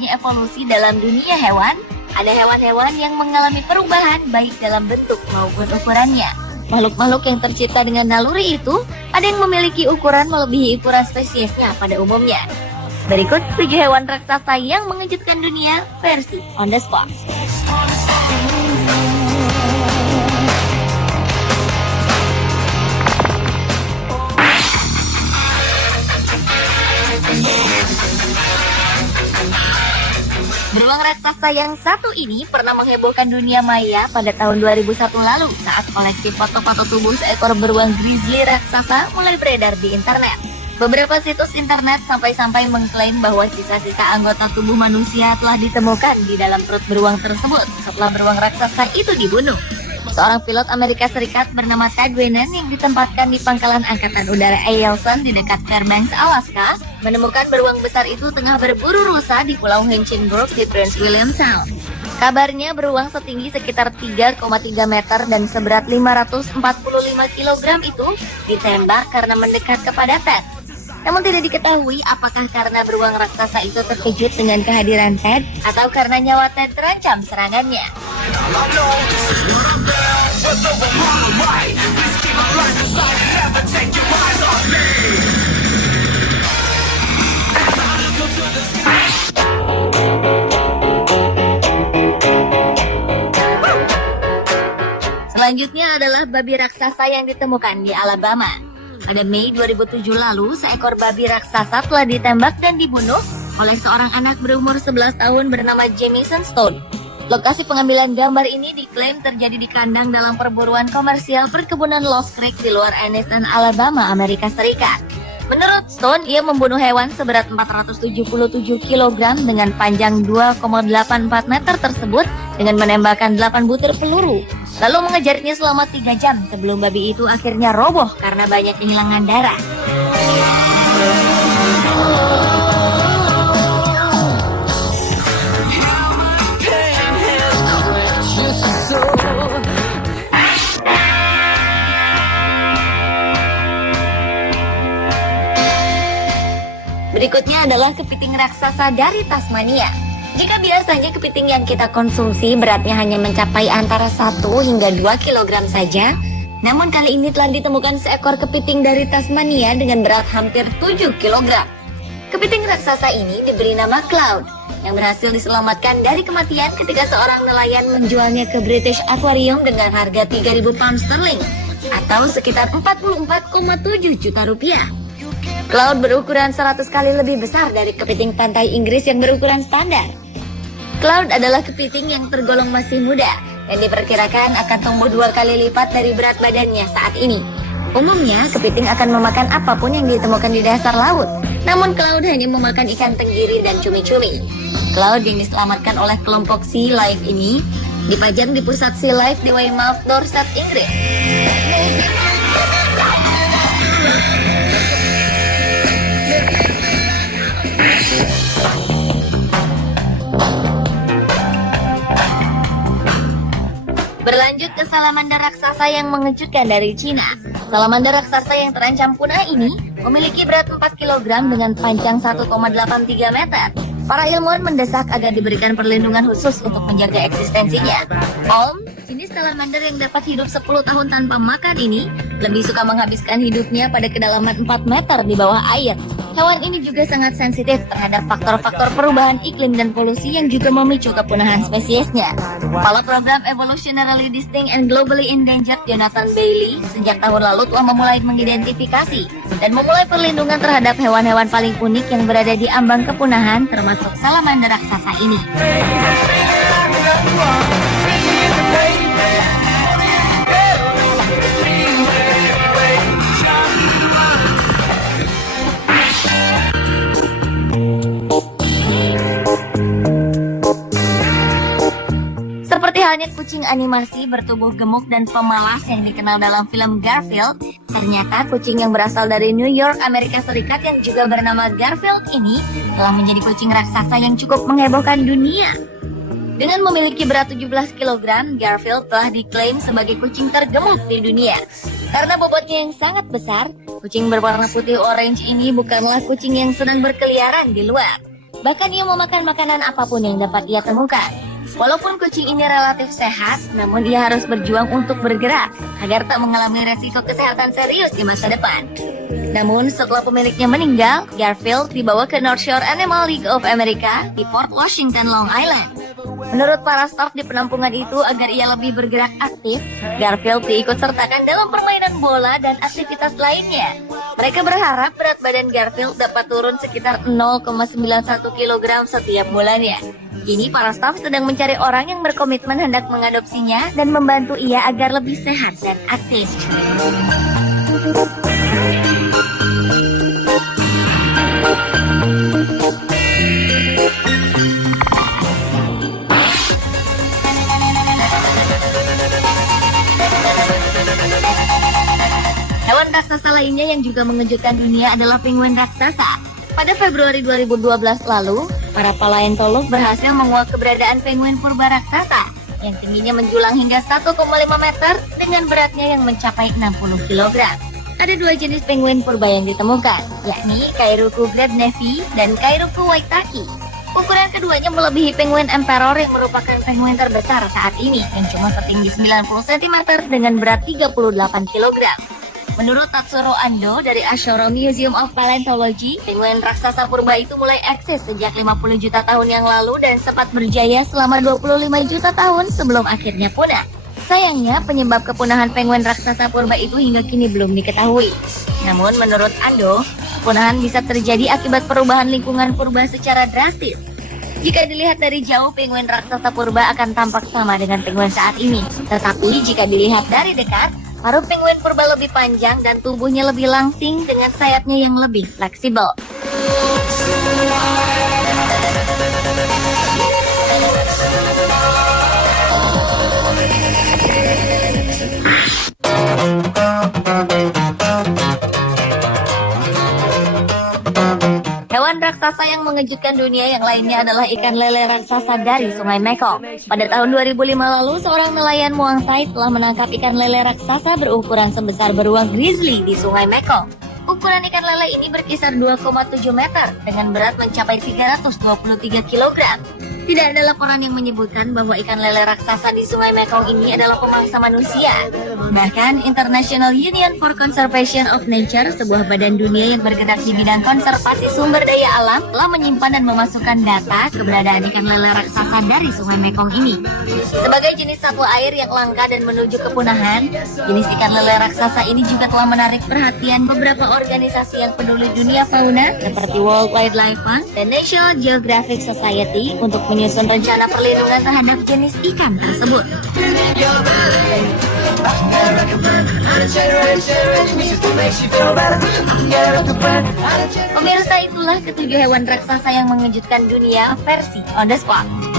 adanya evolusi dalam dunia hewan, ada hewan-hewan yang mengalami perubahan baik dalam bentuk maupun ukurannya. Makhluk-makhluk yang tercipta dengan naluri itu, ada yang memiliki ukuran melebihi ukuran spesiesnya pada umumnya. Berikut 7 hewan raksasa yang mengejutkan dunia versi On The Spot. Beruang raksasa yang satu ini pernah menghebohkan dunia maya pada tahun 2001 lalu saat koleksi foto-foto tubuh seekor beruang grizzly raksasa mulai beredar di internet. Beberapa situs internet sampai-sampai mengklaim bahwa sisa-sisa anggota tubuh manusia telah ditemukan di dalam perut beruang tersebut setelah beruang raksasa itu dibunuh. Seorang pilot Amerika Serikat bernama Ted Wiener yang ditempatkan di pangkalan angkatan udara Eielson di dekat Fairbanks, Alaska, menemukan beruang besar itu tengah berburu rusa di Pulau Hinchinbrook di Prince William Sound. Kabarnya beruang setinggi sekitar 3,3 meter dan seberat 545 kg itu ditembak karena mendekat kepada Ted. Namun tidak diketahui apakah karena beruang raksasa itu terkejut dengan kehadiran Ted atau karena nyawa Ted terancam serangannya. Selanjutnya adalah babi raksasa yang ditemukan di Alabama. Pada Mei 2007 lalu, seekor babi raksasa telah ditembak dan dibunuh oleh seorang anak berumur 11 tahun bernama Jamison Stone. Lokasi pengambilan gambar ini diklaim terjadi di kandang dalam perburuan komersial perkebunan Lost Creek di luar Anniston, Alabama, Amerika Serikat. Menurut Stone, ia membunuh hewan seberat 477 kg dengan panjang 2,84 meter tersebut dengan menembakkan 8 butir peluru. Lalu mengejarnya selama 3 jam sebelum babi itu akhirnya roboh karena banyak kehilangan darah. Berikutnya adalah kepiting raksasa dari Tasmania. Jika biasanya kepiting yang kita konsumsi beratnya hanya mencapai antara 1 hingga 2 kg saja, namun kali ini telah ditemukan seekor kepiting dari Tasmania dengan berat hampir 7 kg. Kepiting raksasa ini diberi nama Cloud, yang berhasil diselamatkan dari kematian ketika seorang nelayan menjualnya ke British Aquarium dengan harga 3.000 pound sterling atau sekitar 44,7 juta rupiah. Cloud berukuran 100 kali lebih besar dari kepiting pantai Inggris yang berukuran standar. Cloud adalah kepiting yang tergolong masih muda dan diperkirakan akan tumbuh 2 kali lipat dari berat badannya saat ini. Umumnya, kepiting akan memakan apapun yang ditemukan di dasar laut. Namun Cloud hanya memakan ikan tenggiri dan cumi-cumi. Cloud yang diselamatkan oleh kelompok Sea Life ini dipajang di pusat Sea Life di Weymouth, Dorset, Inggris. Berlanjut ke salamander raksasa yang mengejutkan dari Cina. Salamander raksasa yang terancam punah ini memiliki berat 4 kg dengan panjang 1,83 meter. Para ilmuwan mendesak agar diberikan perlindungan khusus untuk menjaga eksistensinya. Jenis salamander yang dapat hidup 10 tahun tanpa makan ini lebih suka menghabiskan hidupnya pada kedalaman 4 meter di bawah air. Hewan ini juga sangat sensitif terhadap faktor-faktor perubahan iklim dan polusi yang juga memicu kepunahan spesiesnya. Kepala Program Evolutionarily Distinct and Globally Endangered Jonathan Bailey sejak tahun lalu telah memulai mengidentifikasi dan memulai perlindungan terhadap hewan-hewan paling unik yang berada di ambang kepunahan termasuk salamander raksasa ini. Seperti halnya kucing animasi bertubuh gemuk dan pemalas yang dikenal dalam film Garfield, ternyata kucing yang berasal dari New York, Amerika Serikat yang juga bernama Garfield ini telah menjadi kucing raksasa yang cukup menghebohkan dunia. Dengan memiliki berat 17 kg, Garfield telah diklaim sebagai kucing tergemuk di dunia. Karena bobotnya yang sangat besar, kucing berwarna putih orange ini bukanlah kucing yang sedang berkeliaran di luar. Bahkan ia memakan makanan apapun yang dapat ia temukan. Walaupun kucing ini relatif sehat, namun ia harus berjuang untuk bergerak agar tak mengalami resiko kesehatan serius di masa depan. Namun setelah pemiliknya meninggal, Garfield dibawa ke North Shore Animal League of America di Port Washington, Long Island. Menurut para staf di penampungan itu, agar ia lebih bergerak aktif, Garfield diikut sertakan dalam permainan bola dan aktivitas lainnya. Mereka berharap berat badan Garfield dapat turun sekitar 0,91 kg setiap bulannya. Kini para staf sedang mencari orang yang berkomitmen hendak mengadopsinya dan membantu ia agar lebih sehat dan aktif. Hewan raksasa lainnya yang juga mengejutkan dunia adalah penguin raksasa. Pada Februari 2012 lalu, para paleontolog berhasil menguak keberadaan penguin purba raksasa yang tingginya menjulang hingga 1,5 meter dengan beratnya yang mencapai 60 kg. Ada dua jenis penguin purba yang ditemukan, yakni Kairuku Great Navy dan Kairuku Waitaki. Ukuran keduanya melebihi penguin emperor yang merupakan penguin terbesar saat ini yang cuma setinggi 90 cm dengan berat 38 kg. Menurut Tatsuro Ando dari Ashoro Museum of Paleontology, penguin raksasa purba itu mulai eksis sejak 50 juta tahun yang lalu dan sempat berjaya selama 25 juta tahun sebelum akhirnya punah. Sayangnya, penyebab kepunahan penguin raksasa purba itu hingga kini belum diketahui. Namun menurut Ando, kepunahan bisa terjadi akibat perubahan lingkungan purba secara drastis. Jika dilihat dari jauh, penguin raksasa purba akan tampak sama dengan penguin saat ini. Tetapi jika dilihat dari dekat, paruh penguin purba lebih panjang dan tubuhnya lebih langsing dengan sayapnya yang lebih fleksibel. Hewan raksasa yang mengejutkan dunia yang lainnya adalah ikan lele raksasa dari Sungai Mekong. Pada tahun 2005 lalu, seorang nelayan Muang Thai telah menangkap ikan lele raksasa berukuran sebesar beruang grizzly di Sungai Mekong. Ukuran ikan lele ini berkisar 2,7 meter dengan berat mencapai 323 kg. Tidak ada laporan yang menyebutkan bahwa ikan lele raksasa di Sungai Mekong ini adalah pemangsa manusia. Bahkan, International Union for Conservation of Nature, sebuah badan dunia yang bergerak di bidang konservasi sumber daya alam, telah menyimpan dan memasukkan data keberadaan ikan lele raksasa dari Sungai Mekong ini. Sebagai jenis satwa air yang langka dan menuju kepunahan, jenis ikan lele raksasa ini juga telah menarik perhatian beberapa organisasi yang peduli dunia fauna seperti World Wildlife Fund dan National Geographic Society untuk menyusun rencana perlindungan terhadap jenis ikan tersebut. Pemirsa, itulah ketujuh hewan raksasa yang mengejutkan dunia versi On The Spot.